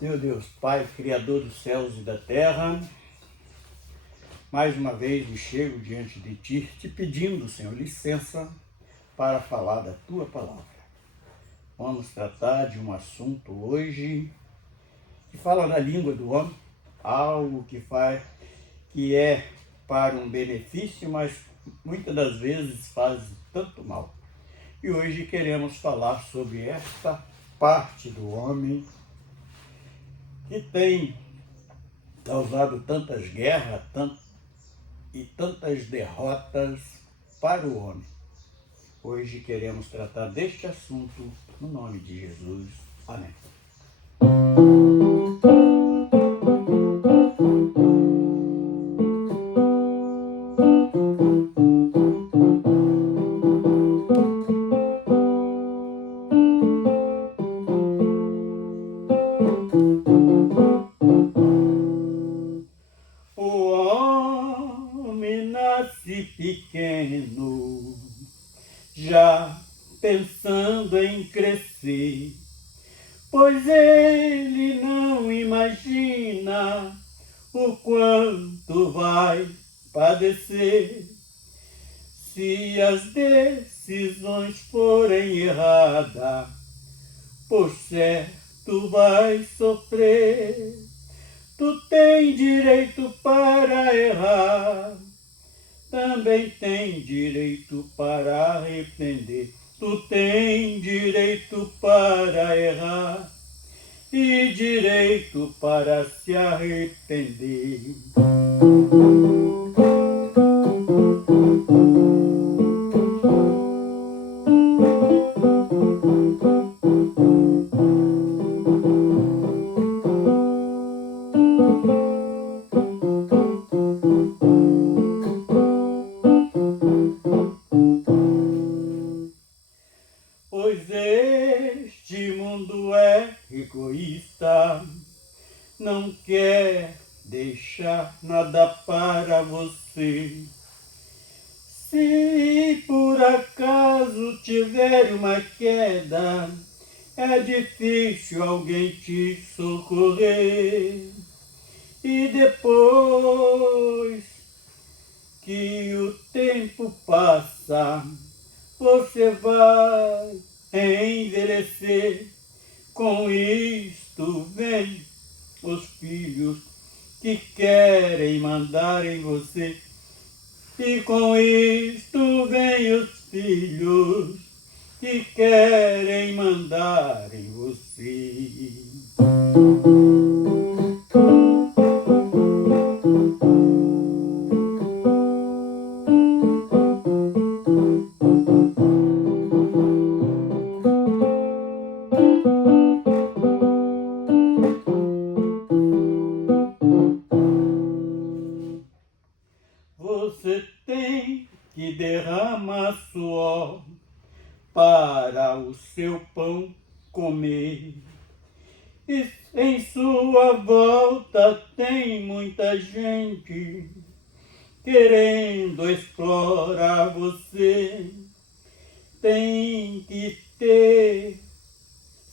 Meu Deus, Pai, Criador dos céus e da terra, mais uma vez me chego diante de Ti, te pedindo, Senhor, licença para falar da Tua palavra. Vamos tratar de um assunto hoje que fala da língua do homem, algo que é para um benefício, mas muitas das vezes faz tanto mal. E hoje queremos falar sobre esta parte do homem que tem causado tantas guerras e tantas derrotas para o homem. Hoje queremos tratar deste assunto no nome de Jesus. Amém. O homem nasce pequeno, já pensando em crescer, pois ele não imagina o quanto vai padecer. Se as decisões forem erradas, por certo vai sofrer. Tu tem direito para errar, também tem direito para arrepender. Tu tem direito para errar e direito para se arrepender. Pois este mundo é egoísta, não quer deixar nada para você. Se por acaso tiver uma queda, é difícil alguém te socorrer. E depois que o tempo passa, você vai envelhecer. Com isto vem os filhos que querem mandar em você. E com isto vem os filhos que querem mandar em você. Você tem que derramar suor para o seu pão comer. E em sua volta tem muita gente querendo explorar você. Tem que ter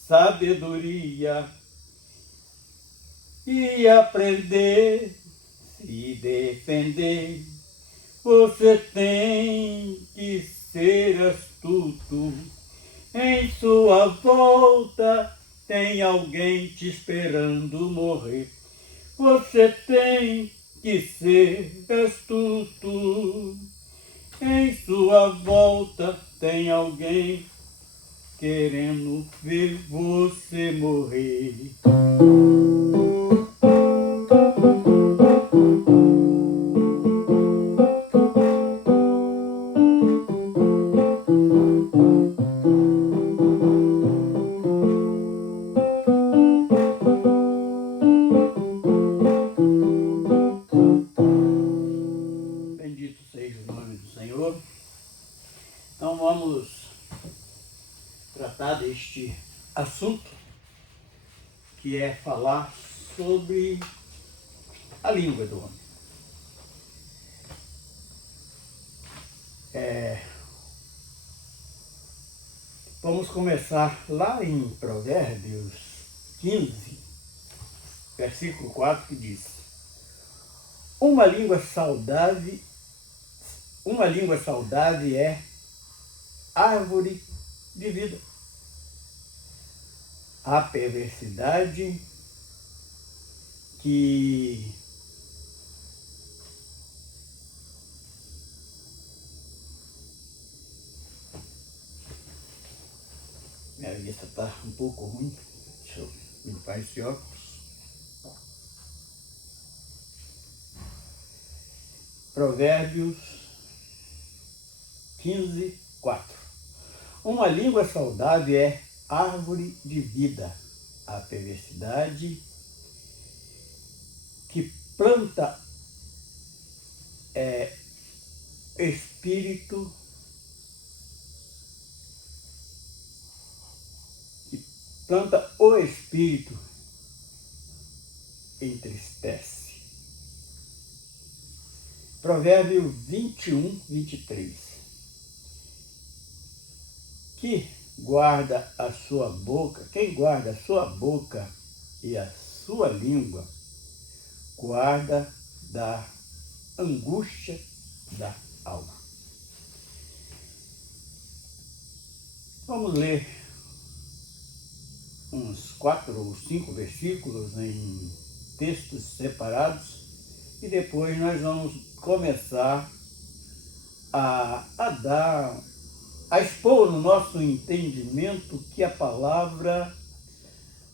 sabedoria e aprender a se defender. Você tem que ser astuto. Em sua volta tem alguém te esperando morrer. Você tem que ser astuto. Em sua volta tem alguém querendo ver você morrer. Bendito seja o nome do Senhor. Então vamos tratar deste assunto, que é falar sobre a língua do homem. Vamos começar lá em Provérbios 15, versículo 4, que diz: Uma língua saudável é árvore de vida. A perversidade que minha vista está um pouco ruim. Deixa eu limpar esse óculos. Provérbios 15, 4. Uma língua saudável é árvore de vida. A perversidade que planta espírito, que planta o espírito, entristece. Provérbio 21, 23. Quem guarda a sua boca e a sua língua, guarda da angústia da alma. Vamos ler uns 4 ou 5 versículos em textos separados e depois nós vamos começar a expor no nosso entendimento que a palavra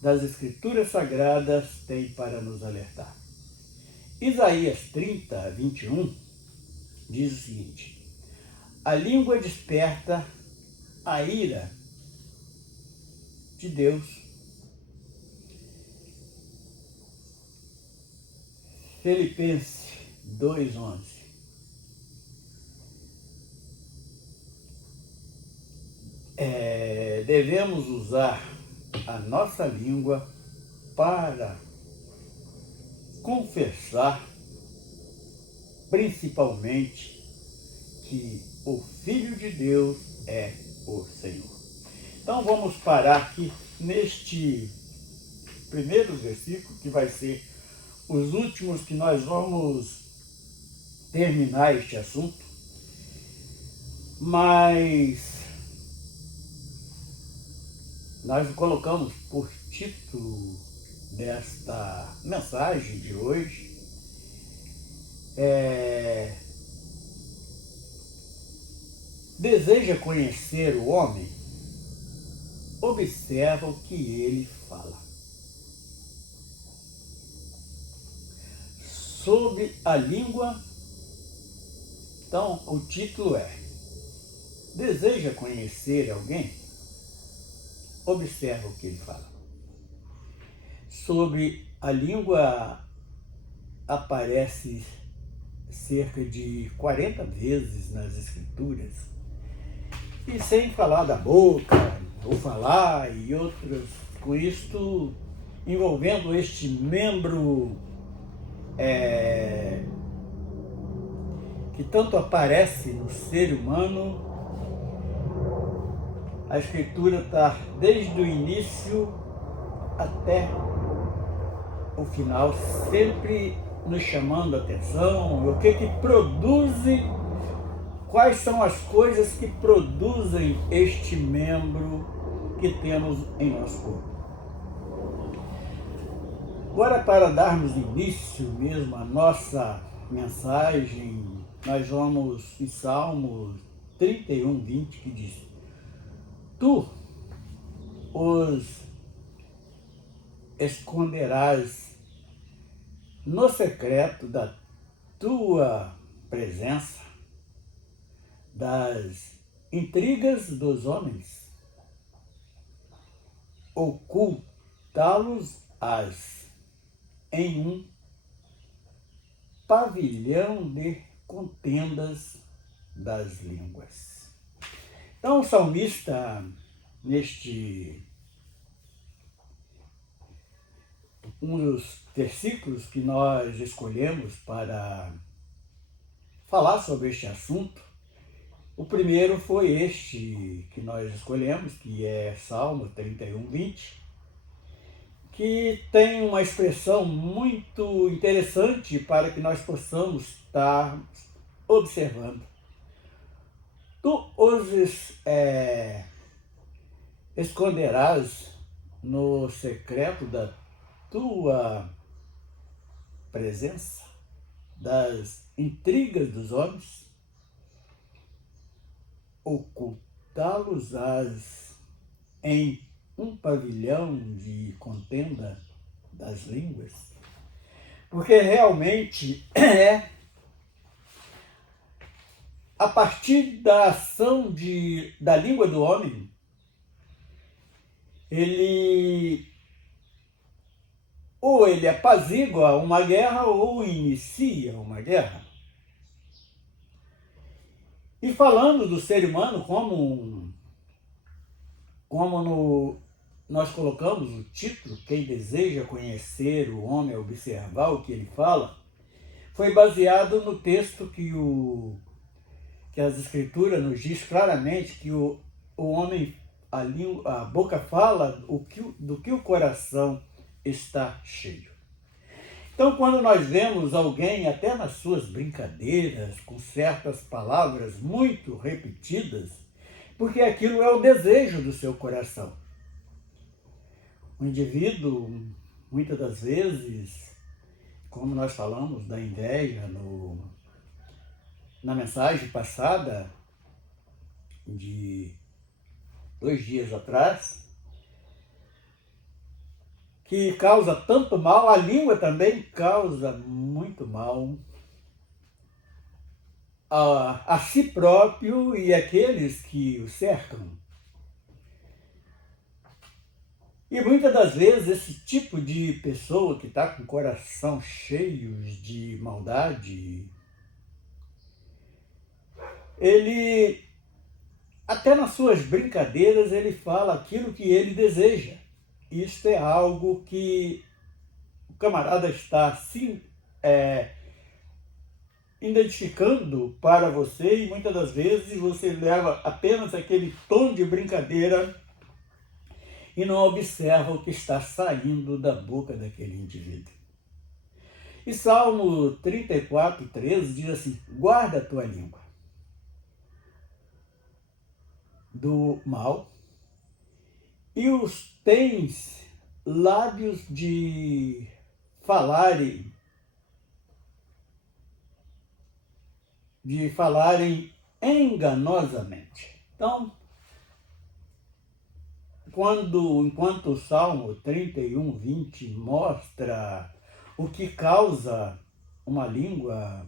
das Escrituras Sagradas tem para nos alertar. Isaías 30, 21 diz o seguinte: a língua desperta a ira de Deus. Filipenses 2:11. Devemos usar a nossa língua para confessar, principalmente, que o Filho de Deus é o Senhor. Então vamos parar aqui neste primeiro versículo, que vai ser os últimos que nós vamos terminar este assunto, mas nós colocamos por título desta mensagem de hoje deseja conhecer o homem, observa o que ele fala. Sobre a língua, então o título é: deseja conhecer alguém? Observa o que ele fala. Sobre a língua aparece cerca de 40 vezes nas Escrituras, e sem falar da boca, ou falar e outros, com isto envolvendo este membro que tanto aparece no ser humano. A Escritura está desde o início até o final, sempre nos chamando a atenção, o que produzem, quais são as coisas que produzem este membro que temos em nosso corpo. Agora, para darmos início mesmo à nossa mensagem, nós vamos em Salmos 31, 20, que diz: Tu os esconderás no secreto da tua presença, das intrigas dos homens, ocultá-los-ás em um pavilhão de contendas das línguas. Então o salmista, neste um dos versículos que nós escolhemos para falar sobre este assunto, o primeiro foi este que nós escolhemos, que é Salmo 31, 20, que tem uma expressão muito interessante para que nós possamos estar observando. Tu os esconderás no secreto da tua presença, das intrigas dos homens, ocultá-los-ás em um pavilhão de contenda das línguas, porque realmente é a partir da ação da língua do homem, ou ele apazigua uma guerra ou inicia uma guerra. E falando do ser humano, nós colocamos o título, quem deseja conhecer o homem, observar o que ele fala, foi baseado no texto que as Escrituras nos diz claramente que o homem, a boca fala do que o coração está cheio. Então, quando nós vemos alguém, até nas suas brincadeiras, com certas palavras muito repetidas, porque aquilo é o desejo do seu coração. O indivíduo, muitas das vezes, como nós falamos da inveja na mensagem passada, de 2 dias atrás, que causa tanto mal, a língua também causa muito mal a si próprio e àqueles que o cercam. E muitas das vezes esse tipo de pessoa que está com o coração cheio de maldade, ele, até nas suas brincadeiras, ele fala aquilo que ele deseja. Isto é algo que o camarada está se identificando para você, e muitas das vezes você leva apenas aquele tom de brincadeira e não observa o que está saindo da boca daquele indivíduo. E Salmo 34, 13 diz assim: guarda a tua língua do mal e os tens lábios de falarem enganosamente. Então, enquanto o Salmo 31, 20 mostra o que causa uma língua,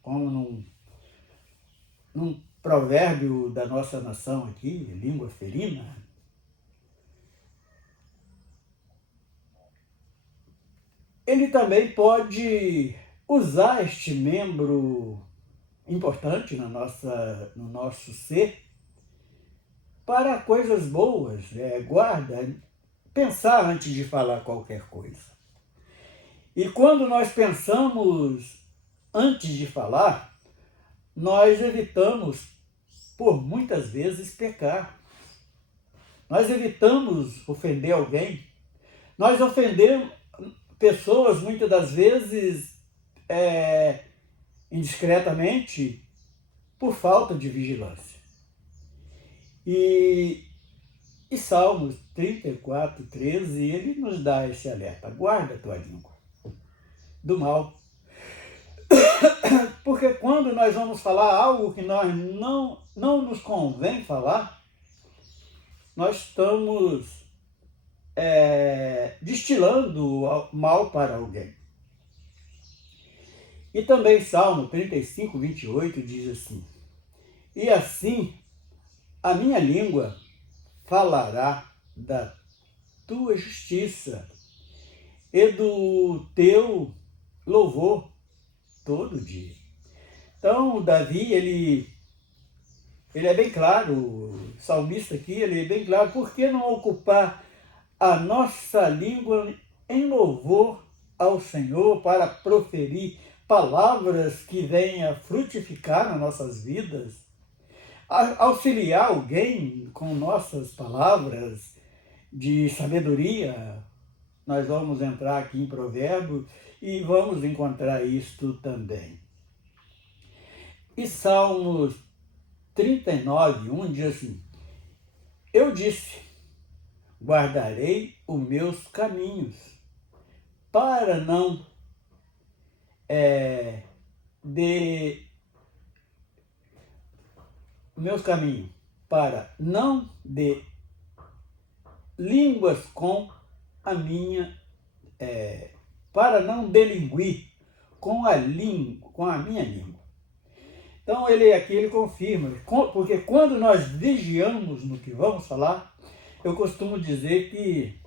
como num provérbio da nossa nação aqui, língua ferina, ele também pode usar este membro importante no nosso ser para coisas boas. Guarda, pensar antes de falar qualquer coisa. E quando nós pensamos antes de falar, nós evitamos, por muitas vezes, pecar. Nós evitamos ofender alguém. Nós ofendemos pessoas, muitas das vezes, indiscretamente, por falta de vigilância. E Salmos 34, 13, ele nos dá esse alerta: guarda a tua língua do mal. Porque quando nós vamos falar algo que nós não nos convém falar, nós estamos destilando mal para alguém. E também Salmo 35, 28 diz assim: e assim a minha língua falará da tua justiça e do teu louvor todo dia. Então, Davi, ele é bem claro, o salmista aqui, ele é bem claro: por que não ocupar a nossa língua em louvor ao Senhor, para proferir palavras que venham frutificar nas nossas vidas, auxiliar alguém com nossas palavras de sabedoria, nós vamos entrar aqui em Provérbios e vamos encontrar isto também. E Salmos 39, 1 diz assim: eu disse, guardarei os meus caminhos, para não meus caminhos, para não de línguas com a minha, para não delinguir com a minha língua. Então ele confirma, porque quando nós vigiamos no que vamos falar, eu costumo dizer que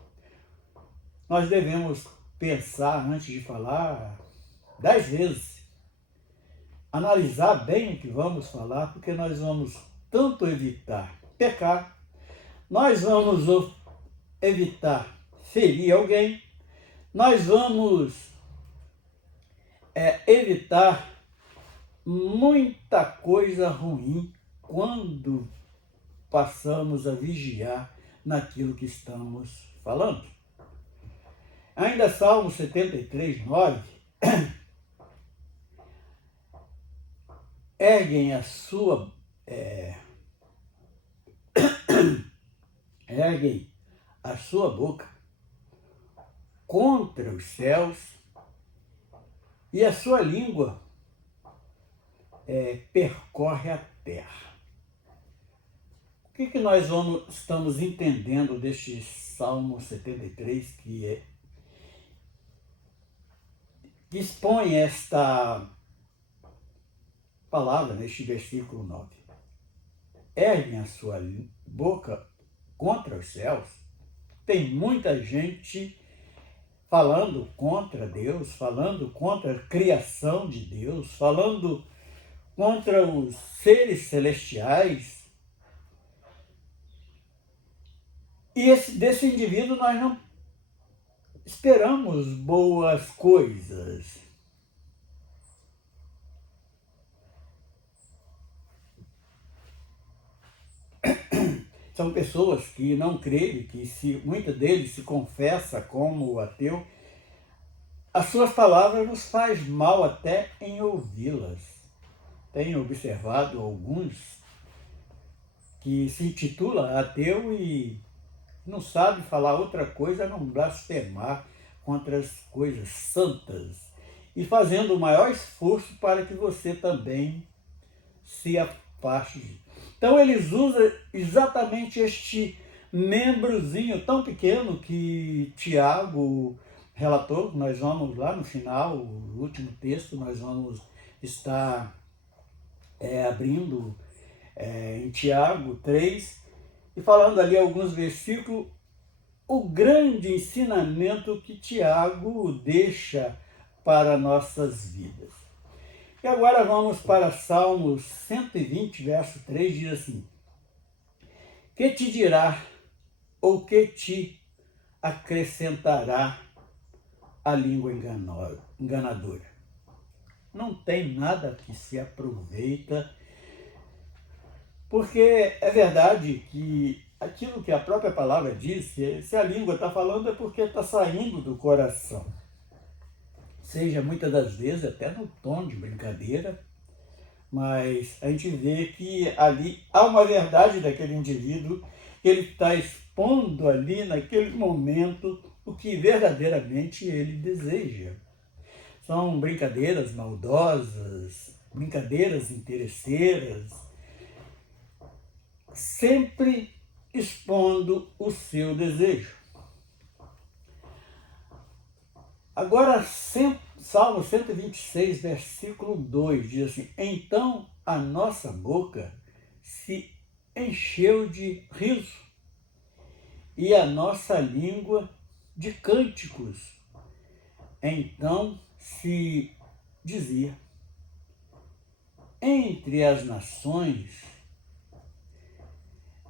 nós devemos pensar antes de falar 10 vezes, analisar bem o que vamos falar, porque nós vamos tanto evitar pecar, nós vamos evitar ferir alguém, nós vamos evitar muita coisa ruim quando passamos a vigiar naquilo que estamos falando. Ainda Salmo 73, 9, erguem a sua boca contra os céus e a sua língua percorre a terra. O que nós estamos entendendo deste Salmo 73 que expõe esta palavra neste versículo 9? Erguem a sua boca contra os céus. Tem muita gente falando contra Deus, falando contra a criação de Deus, falando contra os seres celestiais. E desse indivíduo nós não esperamos boas coisas. São pessoas que não creem, que muitos deles se confessa como ateu. As suas palavras nos faz mal até em ouvi-las. Tenho observado alguns que se intitula ateu e não sabe falar outra coisa, não blasfemar contra as coisas santas e fazendo o maior esforço para que você também se afaste. Então eles usam exatamente este membrozinho tão pequeno que Tiago relatou. Nós vamos lá no final, o último texto, nós vamos estar abrindo em Tiago 3 e falando ali alguns versículos, o grande ensinamento que Tiago deixa para nossas vidas. E agora vamos para Salmos 120, verso 3, diz assim: que te dirá ou que te acrescentará a língua enganadora? Não tem nada que se aproveita, porque é verdade que aquilo que a própria palavra diz, se a língua está falando é porque está saindo do coração. Seja muitas das vezes até no tom de brincadeira, mas a gente vê que ali há uma verdade daquele indivíduo, que ele está expondo ali naquele momento o que verdadeiramente ele deseja. São brincadeiras maldosas, brincadeiras interesseiras, sempre expondo o seu desejo. Agora, Salmo 126, versículo 2, diz assim: então a nossa boca se encheu de riso e a nossa língua de cânticos. Então se dizia: entre as nações,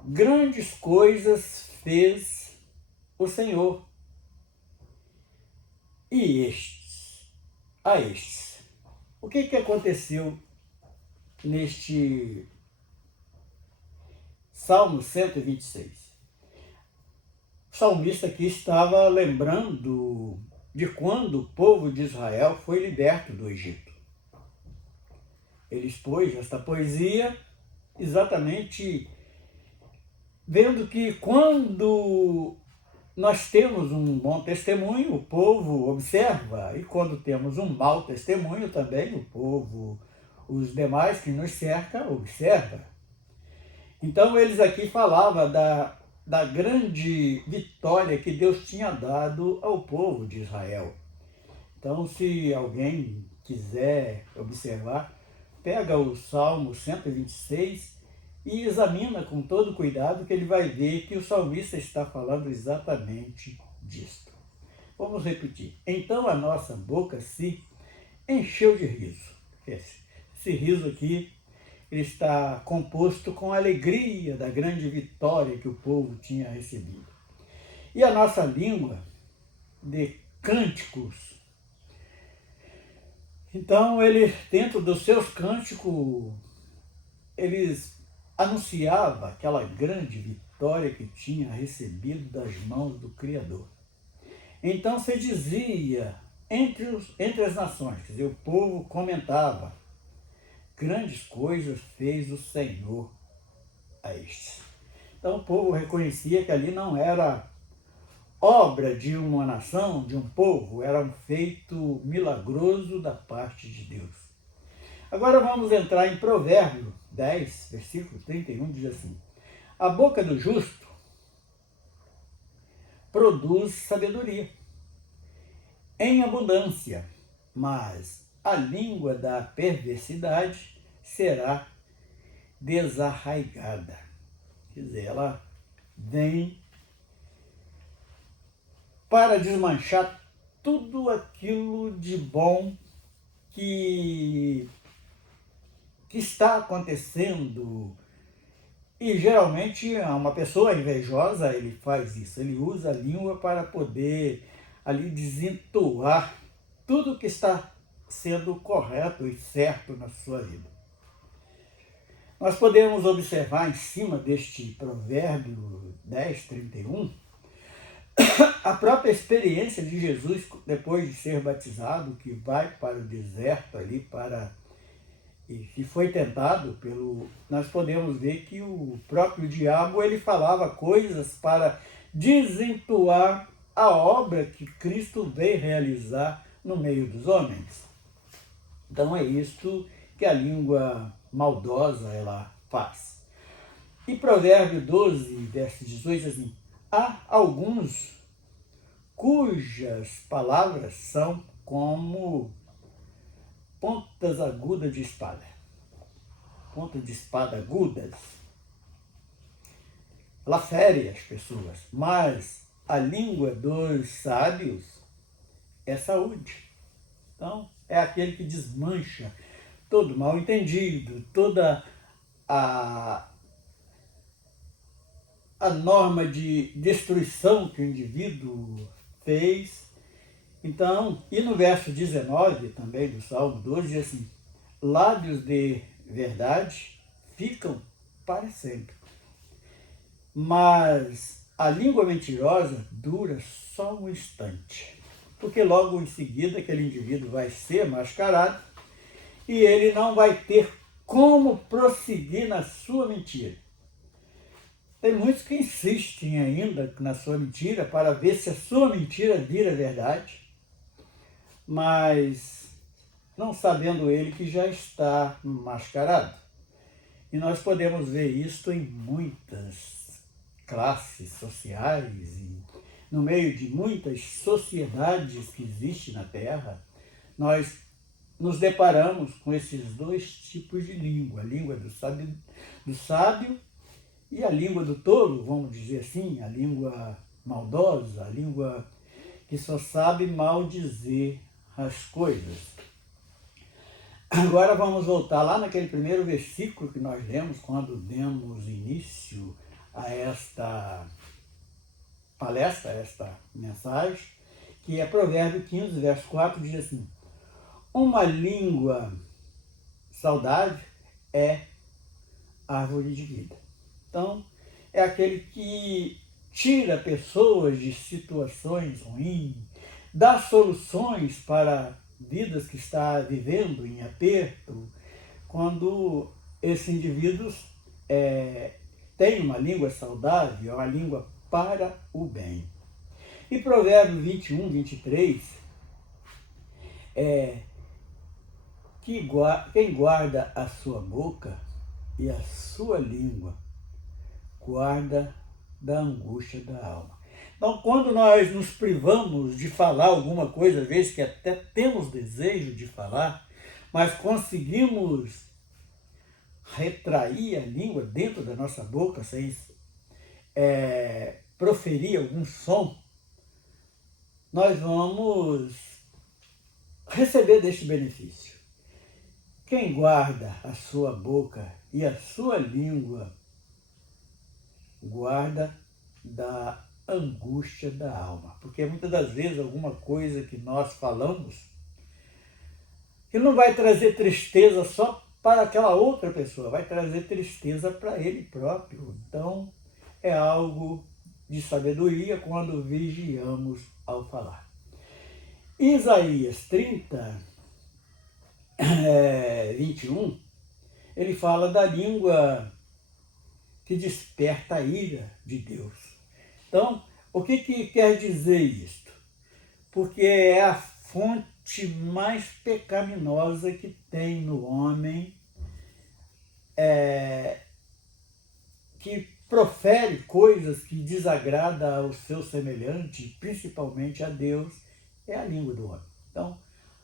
grandes coisas fez o Senhor. E a estes. O que aconteceu neste Salmo 126? salmista aqui estava lembrando de quando o povo de Israel foi liberto do Egito. Ele expôs esta poesia exatamente vendo que quando nós temos um bom testemunho, o povo observa, e quando temos um mau testemunho também, o povo, os demais que nos cercam, observa. Então eles aqui falavam da grande vitória que Deus tinha dado ao povo de Israel. Então, se alguém quiser observar, pega o Salmo 126 e examina com todo cuidado, que ele vai ver que o salmista está falando exatamente disto. Vamos repetir. Então a nossa boca se encheu de riso. Esse riso aqui, ele está composto com a alegria da grande vitória que o povo tinha recebido. E a nossa língua de cânticos. Então, ele, dentro dos seus cânticos, eles anunciavam aquela grande vitória que tinha recebido das mãos do Criador. Então, se dizia entre as nações, quer dizer, o povo comentava: grandes coisas fez o Senhor a estes. Então o povo reconhecia que ali não era obra de uma nação, de um povo, era um feito milagroso da parte de Deus. Agora vamos entrar em Provérbio 10, versículo 31, diz assim: a boca do justo produz sabedoria em abundância, mas a língua da perversidade será desarraigada. Quer dizer, ela vem para desmanchar tudo aquilo de bom que está acontecendo. E geralmente uma pessoa invejosa, ele faz isso, ele usa a língua para poder ali desentoar tudo que está sendo correto e certo na sua vida. Nós podemos observar em cima deste provérbio 10, 31, a própria experiência de Jesus depois de ser batizado, que vai para o deserto ali e que foi tentado nós podemos ver que o próprio diabo, ele falava coisas para desentoar a obra que Cristo veio realizar no meio dos homens. Então é isto que a língua maldosa ela faz. E Provérbio 12, verso 18, assim: há alguns cujas palavras são como pontas agudas de espada. Pontas de espada agudas. Ela fere as pessoas, mas a língua dos sábios é saúde. Então, é aquele que desmancha todo mal entendido, toda a norma de destruição que o indivíduo fez. Então, e no verso 19 também do Salmo 12, diz assim: lábios de verdade ficam para sempre, mas a língua mentirosa dura só um instante, porque logo em seguida aquele indivíduo vai ser mascarado e ele não vai ter como prosseguir na sua mentira. Tem muitos que insistem ainda na sua mentira para ver se a sua mentira vira verdade, mas não sabendo ele que já está mascarado. E nós podemos ver isto em muitas classes sociais, e no meio de muitas sociedades que existem na Terra, nós nos deparamos com esses dois tipos de língua: a língua do sábio e a língua do tolo, vamos dizer assim, a língua maldosa, a língua que só sabe maldizer as coisas. Agora vamos voltar lá naquele primeiro versículo que nós lemos quando demos início a esta palestra, a esta mensagem, que é Provérbio 15, verso 4, diz assim: uma língua saudável é árvore de vida. Então, é aquele que tira pessoas de situações ruins, dá soluções para vidas que está vivendo em aperto, quando esses indivíduos têm uma língua saudável, uma língua para o bem. E Provérbios 21, 23, quem guarda a sua boca e a sua língua, guarda da angústia da alma. Então, quando nós nos privamos de falar alguma coisa, às vezes que até temos desejo de falar, mas conseguimos retrair a língua dentro da nossa boca sem proferir algum som, nós vamos receber deste benefício. Quem guarda a sua boca e a sua língua, guarda da angústia da alma. Porque muitas das vezes alguma coisa que nós falamos que não vai trazer tristeza só para aquela outra pessoa, vai trazer tristeza para ele próprio. Então, é algo de sabedoria quando vigiamos ao falar. Isaías 30, 21, ele fala da língua que desperta a ira de Deus. Então, o que quer dizer isto? Porque é a fonte mais pecaminosa que tem no homem, que profere coisas que desagradam ao seu semelhante, principalmente a Deus, é a língua do homem. Então,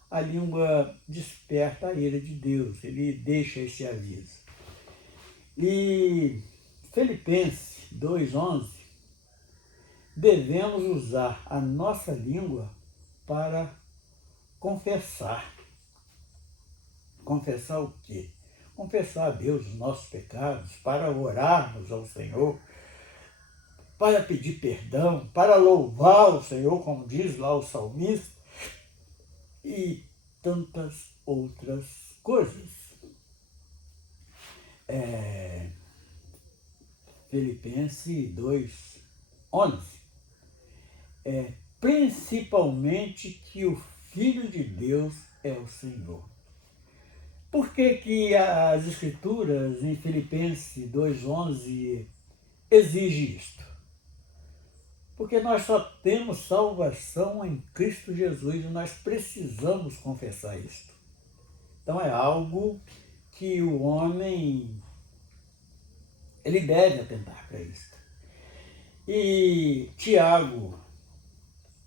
a língua desperta a ira de Deus, ele deixa esse aviso. E Filipenses 2,11, devemos usar a nossa língua para confessar. Confessar o quê? Confessar a Deus os nossos pecados, para orarmos ao Senhor, para pedir perdão, para louvar o Senhor, como diz lá o salmista, e tantas outras coisas. Filipenses 2,11. Principalmente que o Filho de Deus é o Senhor. Por que as Escrituras em Filipenses 2,11 exigem isto? Porque nós só temos salvação em Cristo Jesus e nós precisamos confessar isto. Então é algo que o homem ele deve atentar para isto. E Tiago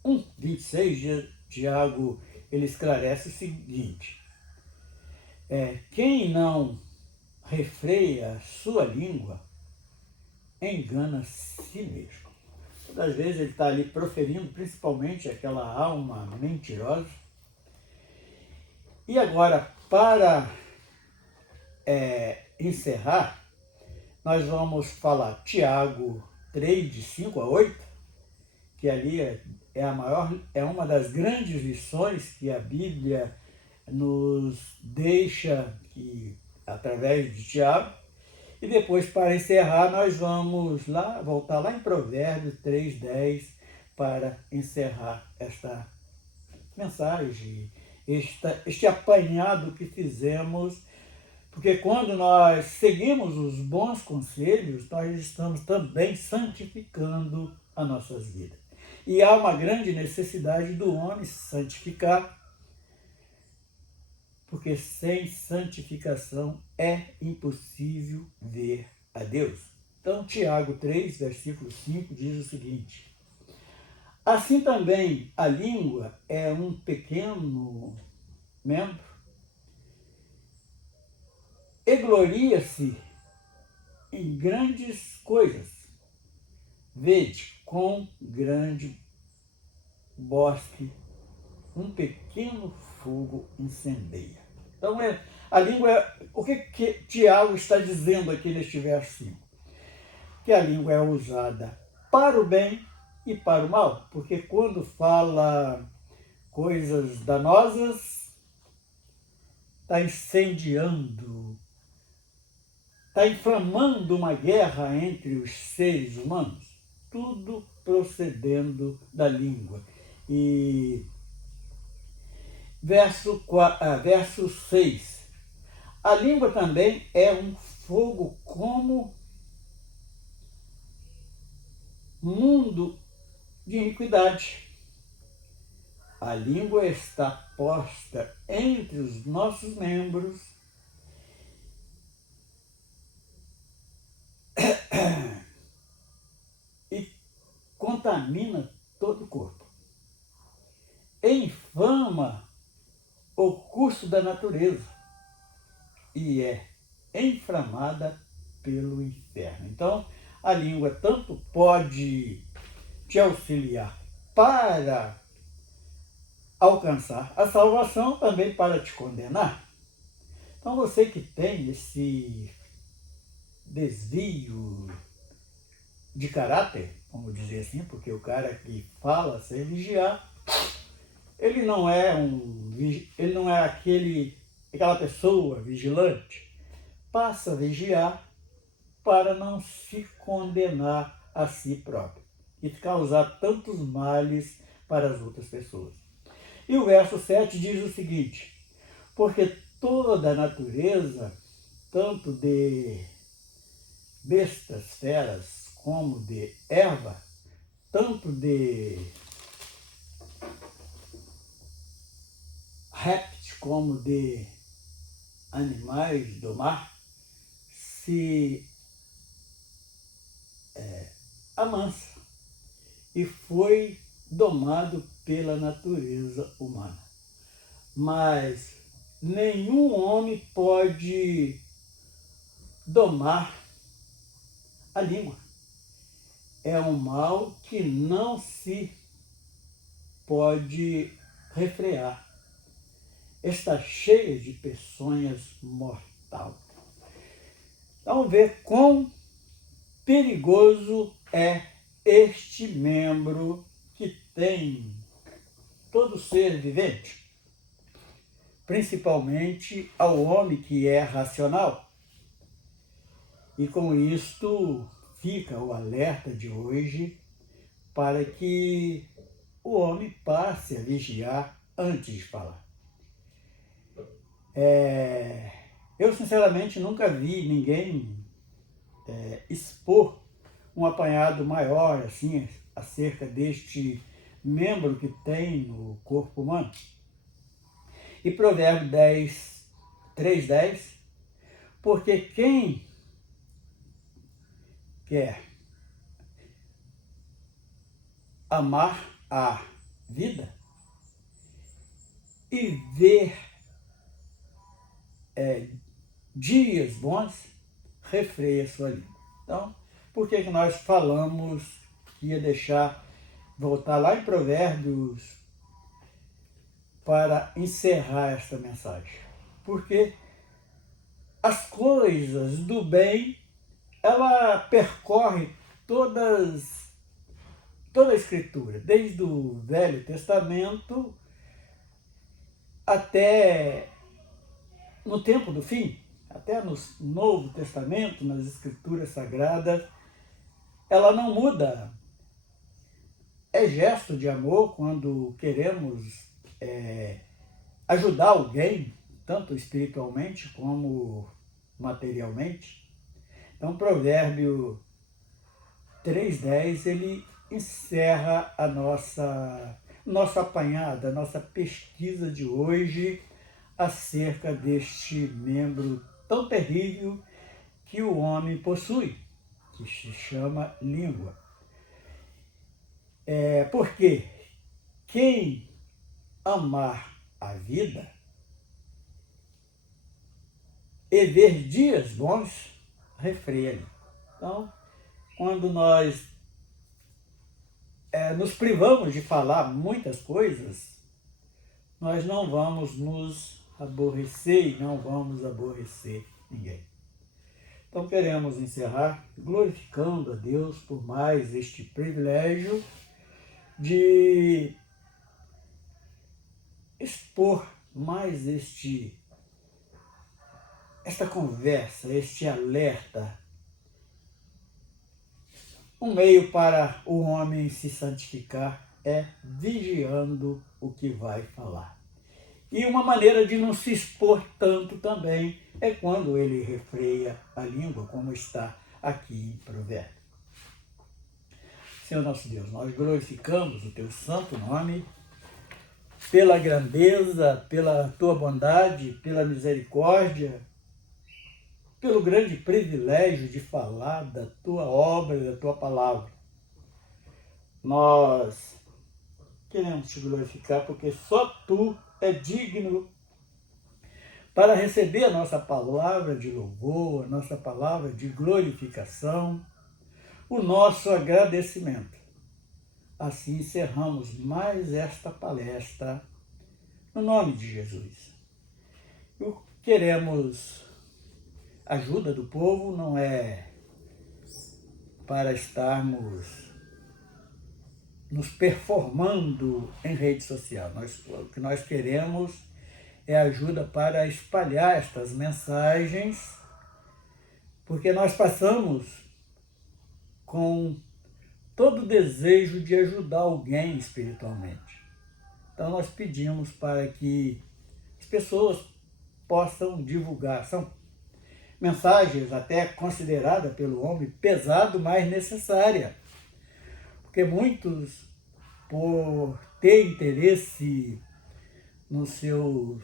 1,26, Tiago ele esclarece o seguinte: quem não refreia a sua língua engana a si mesmo. Todas as vezes ele está ali proferindo, principalmente aquela alma mentirosa. E agora, para encerrar, nós vamos falar Tiago 3, de 5 a 8, que ali é uma das grandes lições que a Bíblia nos deixa através de Tiago. E depois, para encerrar, nós vamos voltar lá em Provérbios 3:10 para encerrar esta mensagem, este apanhado que fizemos, porque quando nós seguimos os bons conselhos, nós estamos também santificando as nossas vidas. E há uma grande necessidade do homem se santificar, porque sem santificação é impossível ver a Deus. Então, Tiago 3, versículo 5 diz o seguinte: assim também a língua é um pequeno membro e gloria-se em grandes coisas. Vede, com grande bosque um pequeno fogo incendeia. Então, a língua, o que Tiago está dizendo aqui neste verso 5? Que a língua é usada para o bem e para o mal, porque quando fala coisas danosas, está incendiando, está inflamando uma guerra entre os seres humanos. tudo procedendo da língua. E verso 6. A língua também é um fogo como mundo de iniquidade. A língua está posta entre os nossos membros e contamina todo o corpo. Inflama o curso da natureza e é inflamada pelo inferno. Então, a língua tanto pode te auxiliar para alcançar a salvação, também para te condenar. Então, você que tem esse desvio de caráter, vamos dizer assim, porque o cara que fala sem vigiar, ele não é aquela pessoa vigilante. Passa a vigiar para não se condenar a si próprio e causar tantos males para as outras pessoas. E o verso 7 diz o seguinte: porque toda a natureza, tanto de bestas, feras, como de erva, tanto de répteis como de animais do mar, se amansa e foi domado pela natureza humana. Mas nenhum homem pode domar a língua. É um mal que não se pode refrear. Está cheia de peçonhas mortal. Vamos ver quão perigoso é este membro que tem todo ser vivente, principalmente ao homem que é racional. E com isto fica o alerta de hoje para que o homem passe a vigiar antes de falar. Eu sinceramente nunca vi ninguém expor um apanhado maior assim acerca deste membro que tem no corpo humano. E Provérbio 3:10, porque quem quer amar a vida e ver dias bons, refreia sua língua. Então, por que nós falamos que ia voltar lá em Provérbios para encerrar esta mensagem? Porque as coisas do bem, ela percorre toda a Escritura, desde o Velho Testamento até no tempo do fim, até no Novo Testamento, nas Escrituras Sagradas, ela não muda. É gesto de amor quando queremos ajudar alguém, tanto espiritualmente como materialmente. Então, Provérbio 3:10, ele encerra a nossa apanhada, a nossa pesquisa de hoje acerca deste membro tão terrível que o homem possui, que se chama língua. Porque quem amar a vida e ver dias bons, refreia. Então, quando nós nos privamos de falar muitas coisas, nós não vamos nos aborrecer e não vamos aborrecer ninguém. Então queremos encerrar glorificando a Deus por mais este privilégio de expor mais esta conversa, este alerta um meio para o homem se santificar é vigiando o que vai falar. E uma maneira de não se expor tanto também é quando ele refreia a língua, como está aqui em Provérbios. Senhor nosso Deus, nós glorificamos o teu santo nome pela grandeza, pela tua bondade, pela misericórdia, pelo grande privilégio de falar da tua obra e da tua palavra. Nós queremos te glorificar porque só tu é digno para receber a nossa palavra de louvor, a nossa palavra de glorificação, o nosso agradecimento. Assim encerramos mais esta palestra no nome de Jesus. Queremos ajuda do povo, não é para estarmos nos performando em rede social. O que nós queremos é ajuda para espalhar estas mensagens, porque nós passamos com todo o desejo de ajudar alguém espiritualmente. Então nós pedimos para que as pessoas possam divulgar. São mensagens até consideradas pelo homem pesado, mas necessária. Porque muitos, por ter interesse no seu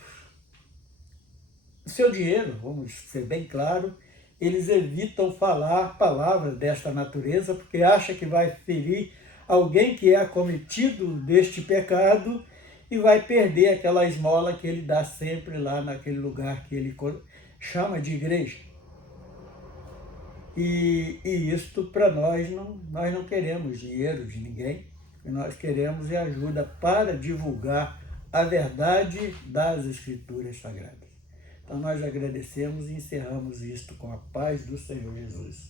dinheiro, vamos ser bem claro, eles evitam falar palavras desta natureza porque acham que vai ferir alguém que é acometido deste pecado e vai perder aquela esmola que ele dá sempre lá naquele lugar que ele chama de igreja. E isto para nós não queremos dinheiro de ninguém, o que nós queremos é ajuda para divulgar a verdade das Escrituras Sagradas. Então nós agradecemos e encerramos isto com a paz do Senhor Jesus.